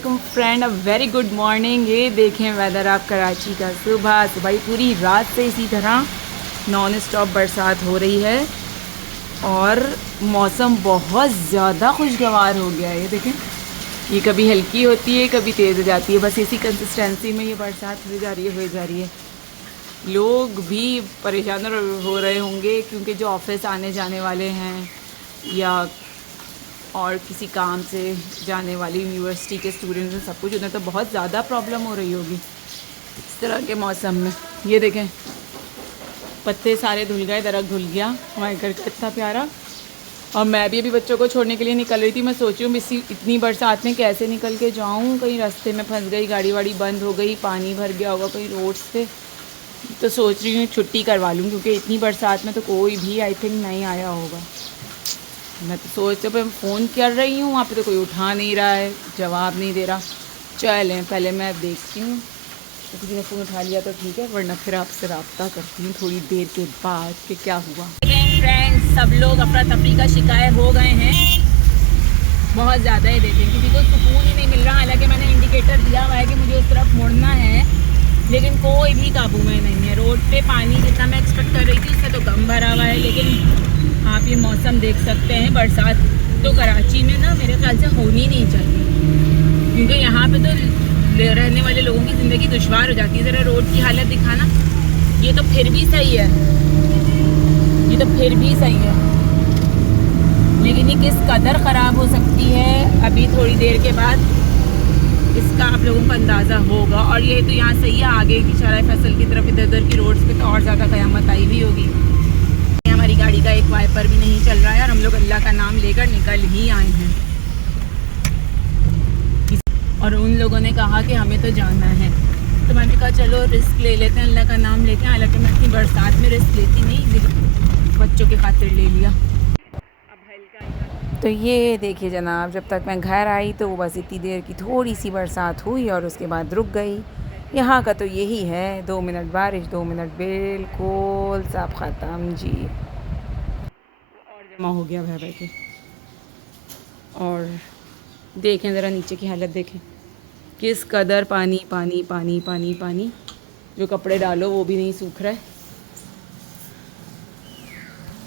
वालेकुम friend, a very good morning. ये देखें वेदर आप कराची का सुबह सुबह पूरी रात से इसी तरह नॉन स्टॉप बरसात हो रही है और मौसम बहुत ज़्यादा खुशगवार हो गया है। ये देखें, ये कभी हल्की होती है कभी तेज़ हो जाती है, बस इसी कंसिस्टेंसी में ये बरसात हो जा रही है लोग भी परेशान हो रहे होंगे क्योंकि जो ऑफिस आने जाने वाले हैं या और किसी काम से जाने वाली यूनिवर्सिटी के स्टूडेंट्स हैं, सब कुछ उन्हें तो बहुत ज़्यादा प्रॉब्लम हो रही होगी इस तरह के मौसम में। ये देखें, पत्ते सारे धुल गए, दरख्त धुल गया हमारे घर का, इतना प्यारा। और मैं भी अभी बच्चों को छोड़ने के लिए निकल रही थी। मैं सोच रही हूँ इसी इतनी बरसात में कैसे निकल के जाऊँ, कहीं रास्ते में फंस गई, गाड़ी वाड़ी बंद हो गई, पानी भर गया होगा कहीं रोड्स पे, तो सोच रही हूँ छुट्टी करवा लूँ क्योंकि इतनी बरसात में तो कोई भी आई थिंक नहीं आया होगा। मैं तो सोच रही फ़ोन कर रही हूँ, वहाँ पे तो कोई उठा नहीं रहा है, जवाब नहीं दे रहा। चलें पहले मैं देखती हूँ, तो किसी ने फ़ोन उठा लिया तो ठीक है, वरना फिर आपसे रब्ता करती हूँ थोड़ी देर के बाद कि क्या हुआ। फ्रेंड्स, सब लोग अफरा तफरी का शिकार हो गए हैं बहुत ज़्यादा। ही देखें, किसी को सुकून ही नहीं मिल रहा। हालांकि मैंने इंडिकेटर दिया हुआ है कि मुझे उस तरफ मुड़ना है, लेकिन कोई भी काबू में नहीं है। रोड पे पानी जितना मैं एक्सपेक्ट कर रही थी उससे तो कम भरा हुआ है, लेकिन आप ये मौसम देख सकते हैं। बरसात तो कराची में ना मेरे ख्याल से होनी नहीं चाहिए, क्योंकि यहाँ पे तो रहने वाले लोगों की ज़िंदगी दुश्वार हो जाती है। ज़रा रोड की हालत दिखाना। ये तो फिर भी सही है, ये तो फिर भी सही है, लेकिन ये किस कदर ख़राब हो सकती है अभी थोड़ी देर के बाद इसका आप लोगों को अंदाज़ा होगा। और ये तो यहाँ सही है, आगे की शराय फैसल की तरफ इधर उधर की रोड्स पे तो और ज़्यादा क़यामत आई हुई होगी। हमारी गाड़ी का एक वाइपर भी नहीं चल रहा है और हम लोग अल्लाह का नाम लेकर निकल ही आए हैं। और उन लोगों ने कहा कि हमें तो जाना है, तो मैंने कहा चलो रिस्क ले लेते हैं, अल्लाह का नाम लेते हैं। हालांकि मैं इतनी बरसात में रिस्क लेती नहीं, लेकिन बच्चों के खातिर ले लिया। तो ये देखिए जनाब, जब तक मैं घर आई तो बस इतनी देर की थोड़ी सी बरसात हुई और उसके बाद रुक गई। यहाँ का तो यही है, 2 मिनट बारिश, 2 मिनट बिल्कुल साफ ख़त्म जी। और जमा हो गया भय भय के। और देखें ज़रा नीचे की हालत देखें, किस कदर पानी पानी पानी पानी पानी। जो कपड़े डालो वो भी नहीं सूख रहा है।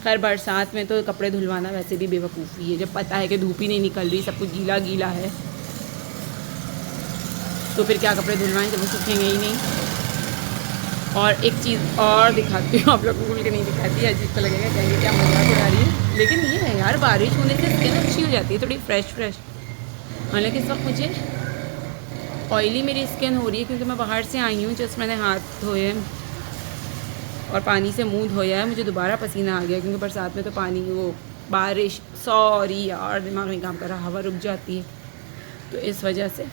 खैर बरसात में तो कपड़े धुलवाना वैसे भी बेवकूफ़ी है, जब पता है कि धूप ही नहीं निकल रही, सब कुछ गीला गीला है, तो फिर क्या कपड़े धुलवाएं जब वो सूखेंगे ही नहीं। और एक चीज़ और दिखाती हूँ आप लोग को, भूल के नहीं दिखाती, अजीब तो लगेगा, कहेंगे क्या मज़ाक उड़ा रही है, लेकिन ये है यार, बारिश होने से स्किन अच्छी हो जाती है, थोड़ी फ्रेश। हालांकि इस वक्त मुझे ऑयली मेरी स्किन हो रही है क्योंकि मैं बाहर से आई हूँ, जस्ट मैंने हाथ धोए और पानी से मुंह धोया है। मुझे दोबारा पसीना आ गया क्योंकि बरसात में तो पानी, वो बारिश, सॉरी यार दिमाग नहीं काम कर रहा, हवा रुक जाती है तो इस वजह से।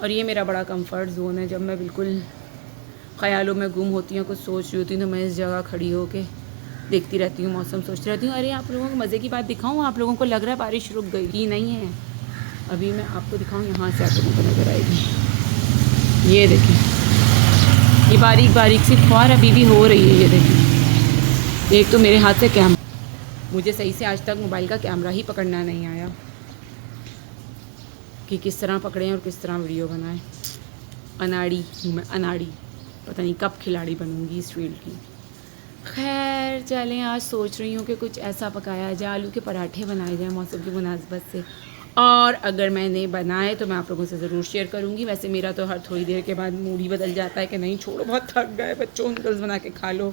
और ये मेरा बड़ा कंफर्ट ज़ोन है, जब मैं बिल्कुल ख़यालों में गुम होती हूँ, कुछ सोच रही होती हूँ, तो मैं इस जगह खड़ी होकर देखती रहती हूँ, मौसम सोचती रहती हूँ। अरे आप लोगों को मज़े की बात दिखाऊँ, आप लोगों को लग रहा है बारिश रुक गई, ये नहीं है। अभी मैं आपको दिखाऊँ, यहाँ से आप लोगों को नज़र आएगी। ये देखिए, ये बारीक बारीक सी फुहार अभी भी हो रही है। ये देखिए, एक तो मेरे हाथ से मुझे सही से आज तक मोबाइल का कैमरा ही पकड़ना नहीं आया कि किस तरह पकड़ें और किस तरह वीडियो बनाएं। अनाड़ी हूँ मैं, अनाड़ी, पता नहीं कब खिलाड़ी बनूंगी इस फील्ड की। खैर चलें, आज सोच रही हूँ कि कुछ ऐसा पकाया जाए, आलू के पराठे बनाए जाए मौसम की मुनासबत से, और अगर मैंने बनाए तो मैं आप लोगों से ज़रूर शेयर करूँगी। वैसे मेरा तो हर थोड़ी देर के बाद मूड ही बदल जाता है कि नहीं छोड़ो, बहुत थक गए, बच्चों नूडल्स बना के खा लो,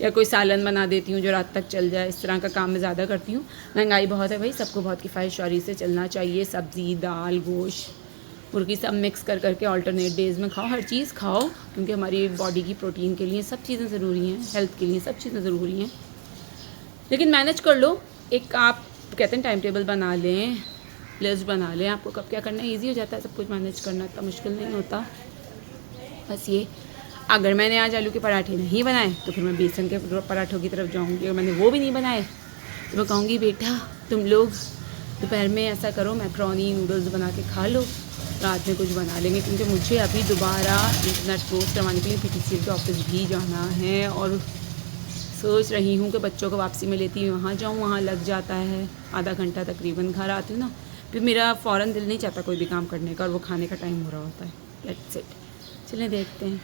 या कोई सालन बना देती हूँ जो रात तक चल जाए। इस तरह का काम मैं ज़्यादा करती हूँ। महंगाई बहुत है भाई, सबको बहुत किफ़ायतशारी से चलना चाहिए। सब्ज़ी, दाल, गोश्त, मुर्गी सब मिक्स कर करके अल्टरनेट डेज़ में खाओ, हर चीज़ खाओ, क्योंकि हमारी बॉडी की प्रोटीन के लिए सब चीज़ें ज़रूरी हैं, हेल्थ के लिए सब चीज़ें ज़रूरी हैं। लेकिन मैनेज कर लो, एक आप कहते हैं टाइम टेबल बना लें, लिस्ट बना लें, आपको कब क्या करना है, ईजी हो जाता है सब कुछ मैनेज करना, इतना मुश्किल नहीं होता। बस ये, अगर मैंने आज आलू के पराठे नहीं बनाए तो फिर मैं बेसन के पराठों की तरफ जाऊँगी, और मैंने वो भी नहीं बनाए तो मैं कहूँगी बेटा तुम लोग दोपहर में ऐसा करो, मैक्रोनी नूडल्स बना के खा लो, रात में कुछ बना लेंगे, क्योंकि मुझे अभी दोबारा इंटरनेट कोर्स करवाने के लिए PTCL के ऑफिस भी जाना है। और सोच रही हूँ कि बच्चों को वापसी में लेती हूँ, वहाँ जाऊँ, वहाँ लग जाता है आधा घंटा तकरीबन। घर आती हूँ ना, फिर मेरा फ़ौरन दिल नहीं चाहता कोई भी काम करने का और वो खाने का टाइम हो रहा होता है। लेट्स इट, चलें देखते हैं।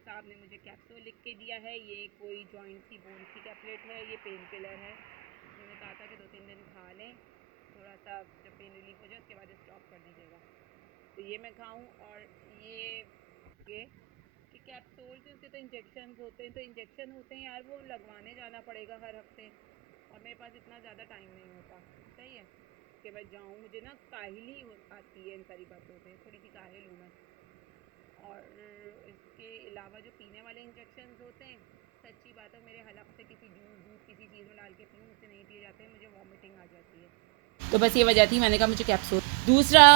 साहब ने मुझे कैप्सूल लिख के दिया है, ये कोई जॉइंट की बोन की टैबलेट है, ये पेन किलर है। मैंने कहा था कि 2-3 दिन खा लें, थोड़ा सा जब पेन रिलीफ हो जाए उसके बाद स्टॉप कर दीजिएगा। तो ये मैं खाऊं। और ये कि कैप्सूल से उसके तो इंजेक्शन होते हैं, तो इंजेक्शन होते हैं यार, वो लगवाने जाना पड़ेगा हर हफ्ते और मेरे पास इतना ज़्यादा टाइम नहीं होता। सही है कि मैं जाऊँ, मुझे ना काहिल ही आती है इन सारी बातों से, थोड़ी सी काहिल हूँ मैं। और इसके अलावा जो पीने वाले इंजेक्शन होते हैं, सच्ची बात है मेरे हलक से किसी जूस दूध किसी चीज़ में डाल के पीऊँ, मुझसे नहीं पिए जाते हैं, मुझे वॉमिटिंग आ जाती है। तो बस ये वजह थी, मैंने कहा मुझे कैप्सूल। दूसरा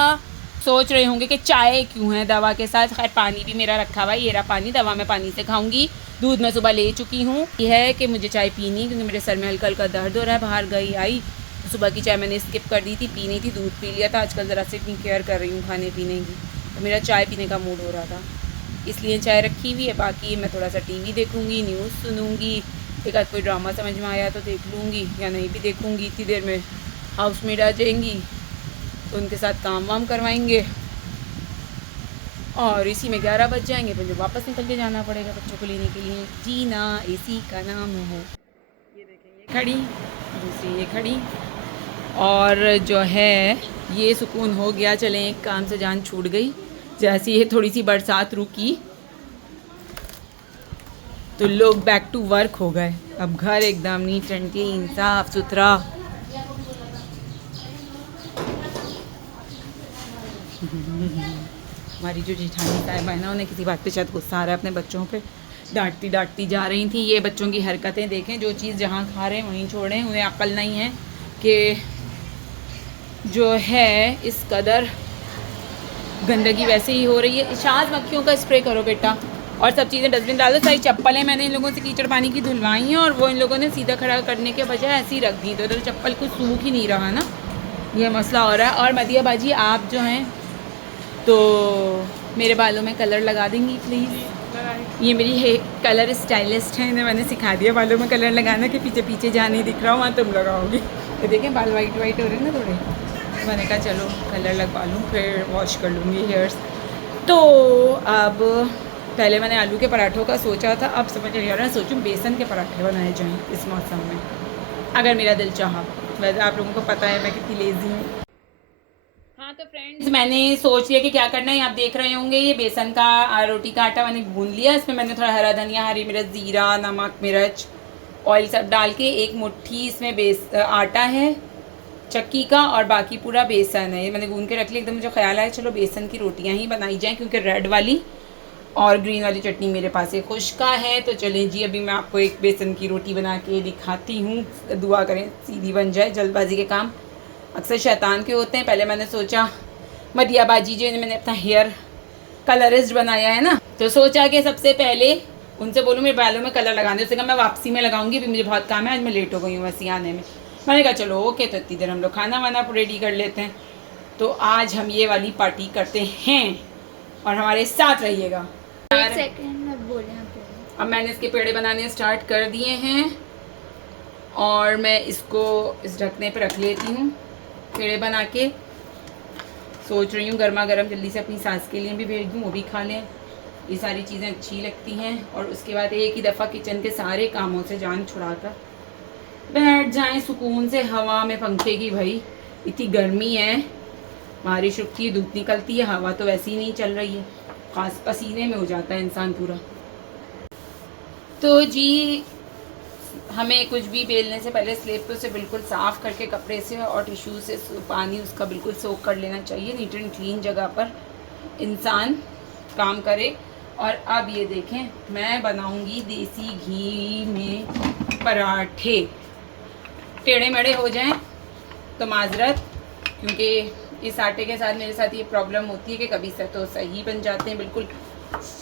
सोच रहे होंगे कि चाय क्यों है दवा के साथ। खैर पानी भी मेरा रखा हुआ है, ये रहा पानी, दवा मैं पानी से खाऊंगी। दूध मैं सुबह ले चुकी हूँ। ये है कि मुझे चाय पीनी, क्योंकि मेरे सर में हल्का हल्का दर्द हो रहा है, बाहर गई आई तो सुबह की चाय मैंने स्किप कर दी थी, पी नहीं थी, दूध पी लिया था। आजकल ज़रा से इतनी केयर कर रही हूँ खाने पीने की, तो मेरा चाय पीने का मूड हो रहा था, इसलिए चाय रखी हुई है। बाकी मैं थोड़ा सा टीवी देखूंगी, न्यूज़ सुनूंगी, एक आध कोई ड्रामा समझ में आया तो देख लूँगी, या नहीं भी देखूंगी। इतनी देर में हाउसमेड आ जाएंगी तो उनके साथ काम वाम करवाएंगे और इसी में 11 बज जाएंगे, फिर मुझे वापस निकल के जाना पड़ेगा बच्चों को लेने के लिए। जीना इसी का नाम है। ये देखें, ये खड़ी, दूसरी ये खड़ी, और जो है ये सुकून हो गया। चलें, एक काम से जान छूट गई। जैसे ये थोड़ी सी बरसात रुकी तो लोग बैक टू वर्क हो गए। अब घर एकदम नीट एंड क्लीन, साफ सुथरा। हमारी जो जेठानी साहिबा है ना, उन्हें किसी बात पे शायद गुस्सा आ रहा है अपने बच्चों पे, डांटती जा रही थी। ये बच्चों की हरकतें देखें, जो चीज़ जहाँ खा रहे हैं वहीं छोड़ें। उन्हें अक्ल नहीं है कि जो है इस कदर गंदगी वैसे ही हो रही है। शाज मक्खियों का स्प्रे करो बेटा, और सब चीज़ें डस्टबिन डालो। सारी चप्पलें मैंने इन लोगों से कीचड़ पानी की धुलवाई हैं और वो इन लोगों ने सीधा खड़ा करने के बजाय ऐसी रख दी, तो चप्पल कुछ सूख ही नहीं रहा ना, ये मसला हो रहा है। और मदिया बाजी, आप जो हैं तो मेरे बालों में कलर लगा देंगी प्लीज़। ये मेरी कलर स्टाइलिस्ट है, इन्हें मैंने सिखा दिया बालों में कलर लगाना, कि पीछे पीछे जहाँ नहीं दिख रहा हो वहाँ तुम लगाओगी। तो देखें बाल वाइट वाइट हो रहे हैं ना थोड़े, तो मैंने कहा चलो कलर लगवा लूँ, फिर वॉश कर लूँगी हेयर्स। तो अब पहले मैंने आलू के पराठों का सोचा था, अब समझ नहीं आ रहा, सोचूं बेसन के पराठे बनाए जाएँ इस मौसम में, अगर मेरा दिल चाहा। वैसे आप लोगों को पता है मैं कितनी लेज़ी हूँ। हाँ तो फ्रेंड्स, मैंने सोच लिया कि क्या करना है। आप देख रहे होंगे ये बेसन का रोटी का आटा मैंने गूंद लिया। इसमें मैंने थोड़ा हरा धनिया, हरी मिर्च, ज़ीरा, नमक, मिर्च, ऑयल सब डाल के, एक मुट्ठी इसमें आटा है चक्की का और बाकी पूरा बेसन है, ये मैंने गूंद के रख लिया। एकदम मुझे ख्याल आया चलो बेसन की रोटियां ही बनाई जाएं, क्योंकि रेड वाली और ग्रीन वाली चटनी मेरे पास एक खुश्का है। तो चलें जी, अभी मैं आपको एक बेसन की रोटी बना के दिखाती हूँ। दुआ करें सीधी बन जाए, जल्दबाजी के काम अक्सर शैतान के होते हैं। पहले मैंने सोचा मदिया बाजी जो मैंने अपना हेयर कलरिस्ट बनाया है ना, तो सोचा कि सबसे पहले उनसे बोलूँ मेरे बालों में कलर लगाने। उससे कहा मैं वापसी में लगाऊंगी, अभी मुझे बहुत काम है, आज मैं लेट हो गई हूँ वैसे आने में। मैंने कहा चलो ओके, तो इतनी देर हम लोग खाना वाना रेडी कर लेते हैं। तो आज हम ये वाली पार्टी करते हैं और हमारे साथ रहिएगा। एक सेकंड में बोले आप। अब मैंने इसके पेड़े बनाने स्टार्ट कर दिए हैं और मैं इसको इस ढकने पर रख लेती हूँ। पेड़े बना के सोच रही हूँ गर्मा गर्म जल्दी से अपनी सास के लिए भी भेज दूँ, वो भी खा लें। ये सारी चीज़ें अच्छी लगती हैं। और उसके बाद एक ही दफ़ा किचन के सारे कामों से जान छुड़ाकर बैठ जाएं सुकून से हवा में पंखे की। भाई इतनी गर्मी है, बारिश रुकती है, धूप निकलती है, हवा तो वैसे ही नहीं चल रही है, खास पसीने में हो जाता है इंसान पूरा। तो जी हमें कुछ भी बेलने से पहले स्लेब पे उसे बिल्कुल साफ़ करके कपड़े से और टिश्यू से पानी उसका बिल्कुल सोख कर लेना चाहिए। नीट एंड क्लीन जगह पर इंसान काम करे। और अब ये देखें, मैं बनाऊंगी देसी घी में पराठे। टेढ़े मेढ़े हो जाएं तो माजरत, क्योंकि इस आटे के साथ मेरे साथ ये प्रॉब्लम होती है कि कभी से तो सही बन जाते हैं बिल्कुल,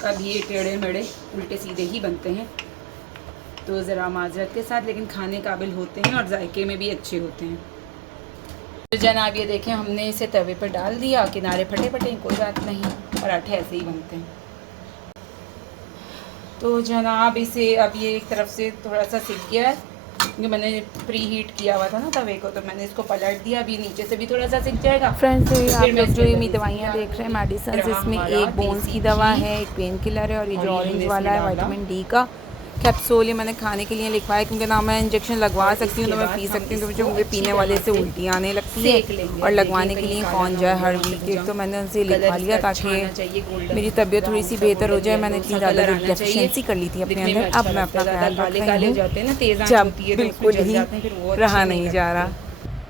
कभी ये टेढ़े मेढ़े उल्टे सीधे ही बनते हैं। तो ज़रा माजरत के साथ, लेकिन खाने काबिल होते हैं और जायके में भी अच्छे होते हैं। तो जनाब ये देखें, हमने इसे तवे पर डाल दिया, किनारे फटे फटे कोई बात नहीं, पराठे ऐसे ही बनते हैं। तो जनाब इसे अब ये एक तरफ से थोड़ा सा सिक गया है क्योंकि मैंने प्री हीट किया हुआ था ना तवे को, तो मैंने इसको पलट दिया। अभी नीचे से भी थोड़ा सा सिक जाएगा। फ्रेंड्स तो ये तो आप फिर मैं लोग जो इसके ये अंदर दवाइयाँ देख रहे हैं मेडिसिन, रहा इसमें हमारा एक बोन्स देसी की दवा घी है, एक पेन किलर है, और ये और जो ये ऑरेंज हमने वाला है इसमें डाला। विटामिन डी का कैप्सूल, ये मैंने खाने के लिए लिखवाया क्योंकि ना मैं इंजेक्शन लगवा और सकती हूँ इसके ना मैं बाद पी हम सकती हूँ, क्योंकि इसको मुझे अच्छी पीने तरह वाले से से उल्टी आने लगती सेक है लेंगे। और देखिए लगवाने के कहीं लिए काला कौन ना जाए हो हर जाए, वीक मतलब एक, तो मैंने उनसे कलर लिखवा लिया इसका अच्छा आना ताकि चाहिए, गोल्डन मेरी तबीयत थोड़ी ब्राउन सी सा बेहतर हो गोल्डन जाए। येलो मैंने सा इतनी कलर ज़्यादा आना डेफिशिएंसी कर ली थी अपने दिखने में अंदर, अच्छा अब मैं लगता अपना है। ज़्यादा ख्याल काले रख काले रही हो हूँ जाते हैं ना, तेज़ आंच जब होती है तो उसमें बिल्कुल जल ही जाते हैं, फिर वो रहा अच्छे नहीं नहीं जा रहा। लगते।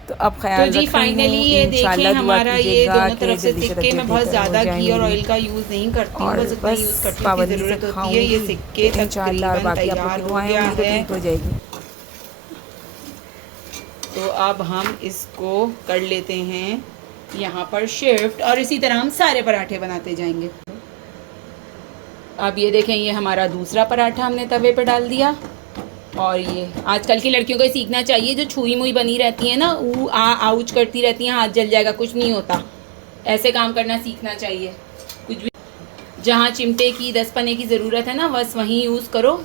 तो अब तो ख्याल जी रख रही फाइनली हूँ, ये देखें इंशाल्लाह दुआ हमारा ये कीजिएगा दोनों कि तरफ से जल्दी से सिक्के, तबीयत मैं बहुत बेहतर हो ज़्यादा जाए घी और मेरी, ऑयल का यूज़ नहीं करती हूँ, और बस उतना बस यूज़ करती हूँ जितनी पाबंदी से ज़रूरत होती है। ये खाऊंगी सिक्के तो इंशाल्लाह, और तकरीबन बाकी आप लोग तैयार की हो दुआएं गया होंगी तो है। ठीक हो जाएगी। तो अब हम इसको कर लेते हैं यहाँ पर शिफ्ट, और इसी तरह हम सारे पराठे बनाते जाएंगे। अब ये देखें, ये हमारा दूसरा पराठा हमने तवे पे डाल दिया। और ये आजकल की लड़कियों को सीखना चाहिए, जो छुई मुई बनी रहती है ना, वो आउच करती रहती हैं, हाथ जल जाएगा, कुछ नहीं होता, ऐसे काम करना सीखना चाहिए। कुछ भी जहाँ चिमटे की 10 पने की ज़रूरत है ना, बस वहीं यूज़ करो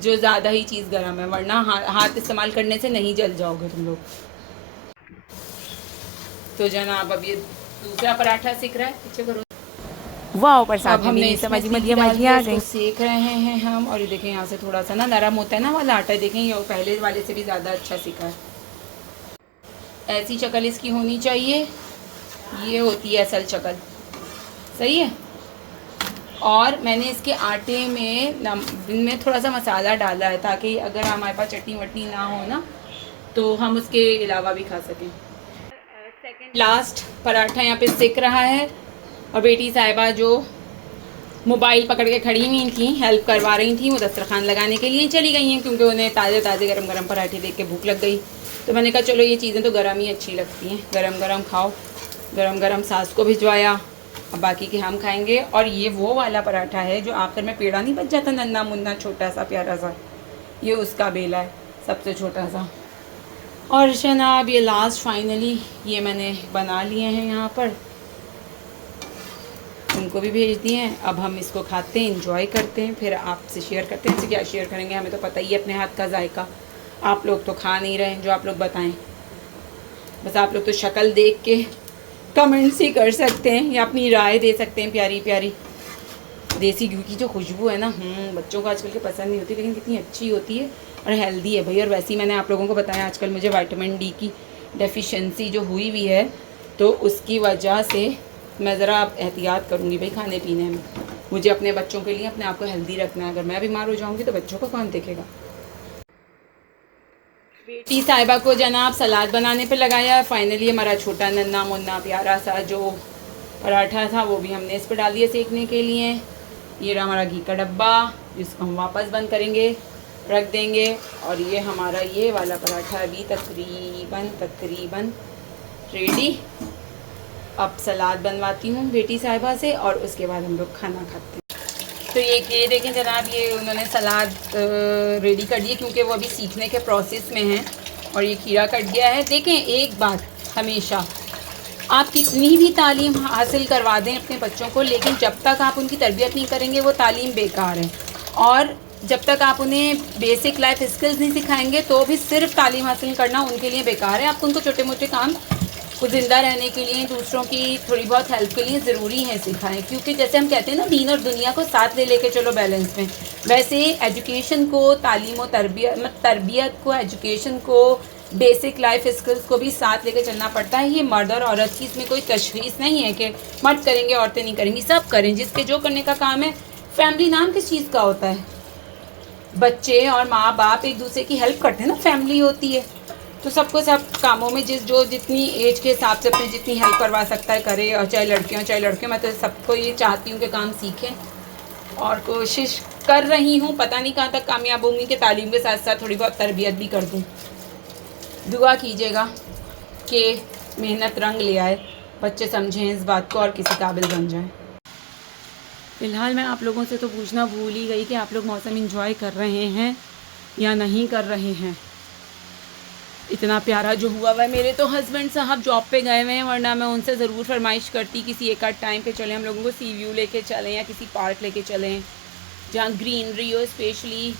जो ज़्यादा ही चीज़ गर्म है, वरना हाथ इस्तेमाल करने से नहीं जल जाओगे तुम लोग। तो जनाब अब ये दूसरा पराठा सिक रहा है, पीछे करो। वाह, पर साथ अब में हमने मेरी इसमें समझ सीख मदिया डाल मजिया दिया, आ इसको गई। सेक रहे हैं हम। और ये देखें यहाँ से थोड़ा सा ना नरम होता है ना वाला आटा, देखें ये पहले वाले से भी ज़्यादा अच्छा सीखा है। ऐसी शक्ल इसकी होनी चाहिए, ये होती है असल शक्ल, सही है। और मैंने इसके आटे में थोड़ा सा मसाला डाला है ताकि अगर हमारे पास चटनी वटनी ना हो ना, तो हम उसके अलावा भी खा सकें। लास्ट पराठा यहाँ पे सिक रहा है, और बेटी साहिबा जो मोबाइल पकड़ के खड़ी हुई थी, हेल्प करवा रही थी, वो दस्तरखान लगाने के लिए चली गई हैं, क्योंकि उन्हें ताज़े ताज़े गरम गरम पराठे देख के भूख लग गई। तो मैंने कहा चलो ये चीज़ें तो गरम ही अच्छी लगती हैं, गरम गरम खाओ। गरम गरम सास को भिजवाया, अब बाकी के हम खाएंगे। और ये वो वाला पराठा है जो आखिर में पेड़ा नहीं बच जाता, नन्ना मुन्ना छोटा सा प्यारा सा, ये उसका बेला है, सबसे छोटा सा। और जनाब ये लास्ट फाइनली ये मैंने बना लिए हैं यहाँ पर, उनको भी भेज दिए हैं। अब हम इसको खाते हैं, इंजॉय करते हैं, फिर आपसे शेयर करते हैं। इससे क्या शेयर करेंगे, हमें तो पता ही है अपने हाथ का जायका। आप लोग तो खा नहीं रहे, जो आप लोग बताएं, बस आप लोग तो शक्ल देख के कमेंट्स ही कर सकते हैं या अपनी राय दे सकते हैं। प्यारी प्यारी देसी घी की जो खुशबू है ना, बच्चों को आजकल के पसंद नहीं होती, लेकिन कितनी अच्छी होती है और हेल्दी है भाई। और वैसे ही मैंने आप लोगों को बताया, आजकल मुझे विटामिन डी की डेफिशिएंसी जो हुई हुई है, तो उसकी वजह से मैं ज़रा एहतियात करूँगी भाई खाने पीने में। मुझे अपने बच्चों के लिए अपने आप को हेल्दी रखना है। अगर मैं बीमार हो जाऊँगी तो बच्चों को कौन देखेगा। बेटी साहिबा को जनाब सलाद बनाने पे लगाया। फाइनली हमारा छोटा नन्ना मुन्ना प्यारा सा जो पराठा था वो भी हमने इस पर डाल दिया सेकने के लिए। ये रहा हमारा घी का डब्बा, जिसको हम वापस बंद करेंगे, रख देंगे। और ये हमारा ये वाला पराठा अभी तकरीबन रेडी। अब सलाद बनवाती हूँ बेटी साहिबा से, और उसके बाद हम लोग खाना खाते हैं। तो ये देखें जनाब, ये उन्होंने सलाद रेडी कर दिए, क्योंकि वो अभी सीखने के प्रोसेस में हैं। और ये खीरा कट गया है। देखें एक बात, हमेशा आप कितनी भी तालीम हासिल करवा दें अपने बच्चों को, लेकिन जब तक आप उनकी तरबियत नहीं करेंगे वो तालीम बेकार है। और जब तक आप उन्हें बेसिक लाइफ स्किल्स नहीं सिखाएंगे तो भी सिर्फ तालीम हासिल करना उनके लिए बेकार है। आप उनको छोटे मोटे काम को ज़िंदा रहने के लिए, दूसरों की थोड़ी बहुत हेल्प के लिए ज़रूरी है सिखाएं। क्योंकि जैसे हम कहते हैं ना, दीन और दुनिया को साथ ले लेके चलो बैलेंस में, वैसे एजुकेशन को, तालीम और तरबियत को, एजुकेशन को, बेसिक लाइफ स्किल्स को भी साथ लेके चलना पड़ता है। ये मर्द और औरत की इसमें कोई तशख़ीस नहीं है कि मर्द करेंगे औरतें नहीं करेंगी, सब करें। जिसके जो करने का काम है। फैमिली नाम किस चीज़ का होता है? बच्चे और माँ बाप एक दूसरे की हेल्प करते हैं ना, फैमिली होती है। तो सबको सब कामों में जितनी एज के हिसाब से अपने जितनी हेल्प करवा सकता है करे, और चाहे लड़कियों चाहे लड़के। मैं तो सबको ये चाहती हूँ कि काम सीखें, और कोशिश कर रही हूँ, पता नहीं कहाँ तक कामयाब होंगी कि तालीम के साथ साथ थोड़ी बहुत तरबियत भी कर दूँ। दुआ कीजिएगा कि मेहनत रंग ले आए, बच्चे समझें इस बात को और किसी काबिल बन जाएं। फ़िलहाल मैं आप लोगों से तो पूछना भूल ही गई कि आप लोग मौसम एंजॉय कर रहे हैं या नहीं कर रहे हैं। इतना प्यारा जो हुआ है। मेरे तो हस्बैंड साहब जॉब पे गए हुए हैं, वरना मैं उनसे ज़रूर फरमाइश करती किसी एक आध टाइम पे चलें, हम लोगों को सी व्यू लेके चलें या किसी पार्क लेके चलें जहाँ ग्रीनरी हो। स्पेशली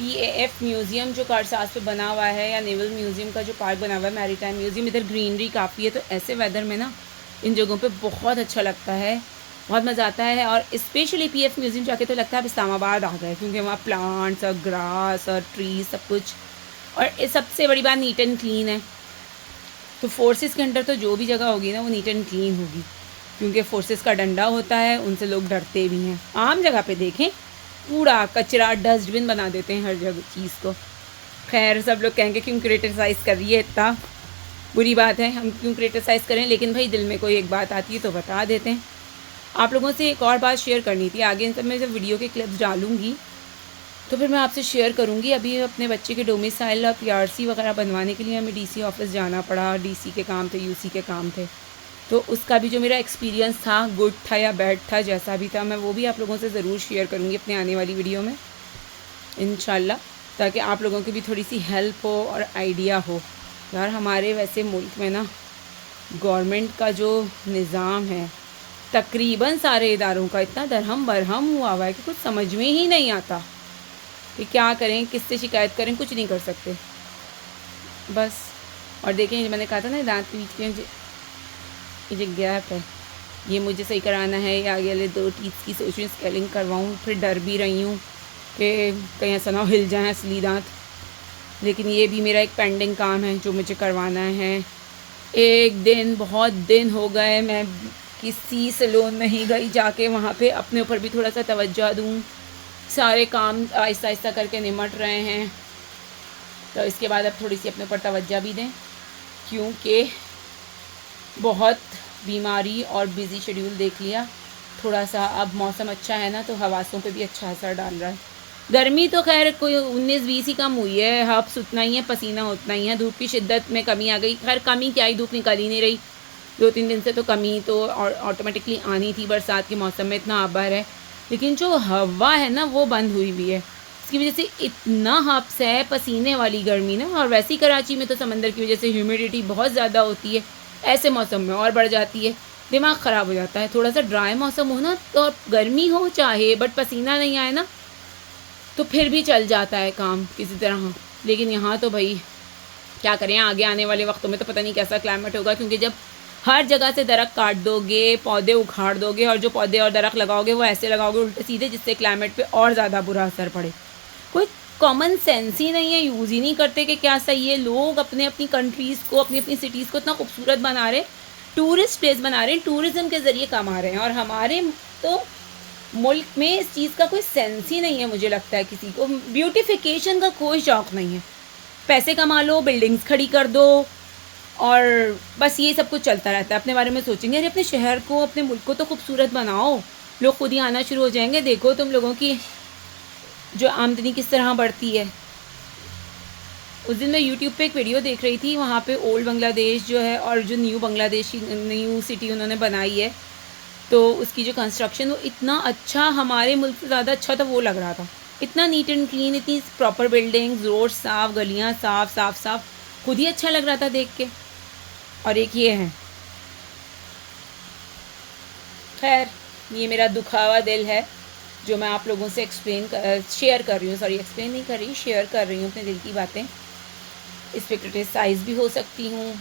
PAF म्यूज़ियम जो कारसाज पे बना हुआ है, या नेवल म्यूज़ियम का जो पार्क बना हुआ है, मैरीटाइम म्यूज़ियम, इधर ग्रीनरी काफ़ी है, तो ऐसे वेदर में ना इन जगहों पे बहुत अच्छा लगता है, बहुत मज़ा आता है। और स्पेशली PAF म्यूज़ियम जाके तो लगता है अब इस्लामाबाद आ गए, क्योंकि वहाँ प्लांट्स और ग्रास और ट्रीज सब कुछ, और सबसे बड़ी बात नीट एंड क्लीन है। तो फोर्सेस के अंडर तो जो भी जगह होगी ना वो नीट एंड क्लीन होगी, क्योंकि फोर्सेस का डंडा होता है, उनसे लोग डरते भी हैं। आम जगह पे देखें कूड़ा कचरा डस्टबिन बना देते हैं हर जगह चीज़ को। खैर सब लोग कहेंगे क्यों क्रिटिसाइज़ कर रही है, इतना बुरी बात है, हम क्यों क्रिटिसाइज़ करें, लेकिन भाई दिल में कोई एक बात आती है तो बता देते हैं। आप लोगों से एक और बात शेयर करनी थी, आगे इन सब में जब वीडियो के क्लिप्स डालूंगी तो फिर मैं आपसे शेयर करूंगी। अभी अपने बच्चे के डोमिसाइल और PRC वगैरह बनवाने के लिए हमें DC ऑफिस जाना पड़ा, DC के काम थे, UC के काम थे, तो उसका भी जो मेरा एक्सपीरियंस था, गुड था या बैड था, जैसा भी था, मैं वो भी आप लोगों से ज़रूर शेयर करूँगी अपने आने वाली वीडियो में इंशाल्लाह, ताकि आप लोगों की भी थोड़ी सी हेल्प हो और आइडिया हो। यार हमारे वैसे मुल्क में ना गवर्नमेंट का जो निज़ाम है, तकरीबन सारे इदारों का इतना दरहम बरहम हुआ है कि कुछ समझ में ही नहीं आता कि क्या करें, किससे शिकायत करें, कुछ नहीं कर सकते बस। और देखें मैंने कहा था ना दांत के बीच में ये जो गैप है ये मुझे सही कराना है, या आगे वाले 2 टीथ की सोच रही हूँ स्केलिंग करवाऊँ, फिर डर भी रही हूँ कि कहीं ऐसा ना हिल जाए असली दांत, लेकिन ये भी मेरा एक पेंडिंग काम है जो मुझे करवाना है। एक दिन बहुत दिन हो गए मैं किसी सैलून में ही गई, जाके वहाँ पे अपने ऊपर भी थोड़ा सा तवज्जो दूँ, सारे काम आहिस्ता आहिस्ता करके निमट रहे हैं, तो इसके बाद अब थोड़ी सी अपने ऊपर तवज्जो भी दें, क्योंकि बहुत बीमारी और बिज़ी शेड्यूल देख लिया, थोड़ा सा अब मौसम अच्छा है ना तो हवासों पे भी अच्छा असर डाल रहा है। गर्मी तो खैर कोई 19-20 ही कम हुई है, हब्स उतना ही है, पसीना उतना ही है, धूप की शिद्दत में कमी आ गई। खैर कमी क्या ही, धूप निकल ही नहीं रही 2-3 दिन से, तो कमी तो ऑटोमेटिकली आनी थी, बरसात के मौसम में इतना आबर है, लेकिन जो हवा है ना वो बंद हुई हुई है, इसकी वजह से इतना हब्स है, पसीने वाली गर्मी ना। और वैसे ही कराची में तो समंदर की वजह से ह्यूमिडिटी बहुत ज़्यादा होती है, ऐसे मौसम में और बढ़ जाती है, दिमाग ख़राब हो जाता है। थोड़ा सा ड्राई मौसम हो ना, तो गर्मी हो चाहे बट पसीना नहीं आए ना तो फिर भी चल जाता है काम किसी तरह। लेकिन यहाँ तो भाई क्या करें, आगे आने वाले वक्तों में तो पता नहीं कैसा क्लाइमेट होगा, क्योंकि जब हर जगह से दरख्त काट दोगे, पौधे उखाड़ दोगे, और जो पौधे और दरख्त लगाओगे वो ऐसे लगाओगे उल्टे सीधे, जिससे क्लाइमेट पे और ज़्यादा बुरा असर पड़े। कोई कॉमन सेंस ही नहीं है, यूज़ ही नहीं करते कि क्या सही है। लोग अपने अपनी कंट्रीज़ को, अपनी अपनी सिटीज़ को इतना खूबसूरत बना रहे, टूरिस्ट प्लेस बना रहे हैं, टूरिज़्म के ज़रिए कमा रहे हैं, और हमारे तो मुल्क में इस चीज़ का कोई सेंस ही नहीं है। मुझे लगता है किसी को ब्यूटिफिकेशन का कोई शौक़ नहीं है, पैसे कमा लो, बिल्डिंग्स खड़ी कर दो, और बस ये सब कुछ चलता रहता है। अपने बारे में सोचेंगे, अरे अपने शहर को, अपने मुल्क को तो खूबसूरत बनाओ, लोग खुद ही आना शुरू हो जाएंगे। देखो तुम लोगों की जो आमदनी किस तरह बढ़ती है। उस दिन मैं यूट्यूब पे एक वीडियो देख रही थी, वहाँ पे ओल्ड बांग्लादेश जो है और जो न्यू बांग्लादेश की न्यू सिटी उन्होंने बनाई है, तो उसकी जो कंस्ट्रक्शन वो इतना अच्छा, हमारे मुल्क से ज़्यादा अच्छा था वो लग रहा था। इतना नीट एंड क्लीन, इतनी प्रॉपर बिल्डिंग्स, रोड साफ़, गलियाँ साफ़ साफ़ साफ़, खुद ही अच्छा लग रहा था देख के। और एक ये है, खैर ये मेरा दुखा हुआ दिल है जो मैं आप लोगों से शेयर कर रही हूँ, एक्सप्लेन नहीं कर रही, शेयर कर रही हूँ अपने दिल की बातें। इस पर क्रिटिसाइज़ भी हो सकती हूँ,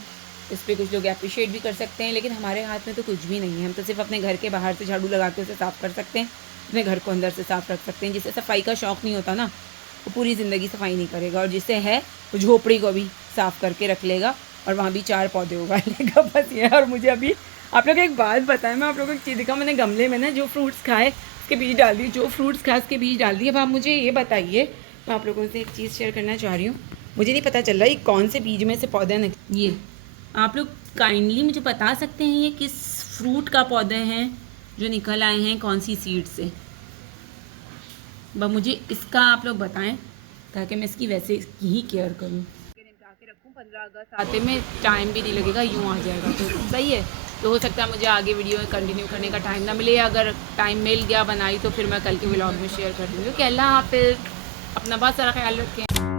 इस पर कुछ लोग अप्रिशिएट भी कर सकते हैं, लेकिन हमारे हाथ में तो कुछ भी नहीं है। हम तो सिर्फ अपने घर के बाहर से झाड़ू लगा के उसे साफ़ कर सकते हैं, अपने घर को अंदर से साफ़ रख सकते हैं। जिसे सफाई का शौक़ नहीं होता ना, वो पूरी ज़िंदगी सफाई नहीं करेगा, और जिसे है वो झोपड़ी को भी साफ़ करके रख लेगा और वहाँ भी 4 पौधे उगा लेगा, बस ये। और मुझे अभी आप लोग एक बात बताएं, मैं आप लोगों को एक चीज़ दिखा, मैंने गमले में ना जो फ्रूट्स खाए उसके बीज डाल दिए, जो फ्रूट्स खाए उसके बीज डाल दिए। अब आप मुझे ये बताइए, मैं आप लोगों से एक चीज़ शेयर करना चाह रही हूँ, मुझे नहीं पता चल रहा ये कौन से बीज में से पौधे निकले। ये आप लोग काइंडली मुझे बता सकते हैं ये किस फ्रूट का पौधे हैं जो निकल आए हैं, कौन सी सीड से? बस मुझे इसका आप लोग बताएं ताकि मैं इसकी वैसे ही केयर करूँ। निपटा के रखूँ, 15 अगस्त आते में टाइम भी नहीं लगेगा, यूँ आ जाएगा, तो सही है। तो हो सकता है मुझे आगे वीडियो कंटिन्यू करने का टाइम ना मिले, अगर टाइम मिल गया बनाई तो फिर मैं कल के व्लॉग में शेयर कर दूँगी। ओके, अल्लाह हाफ़िज़, अपना बहुत सारा ख्याल रखें।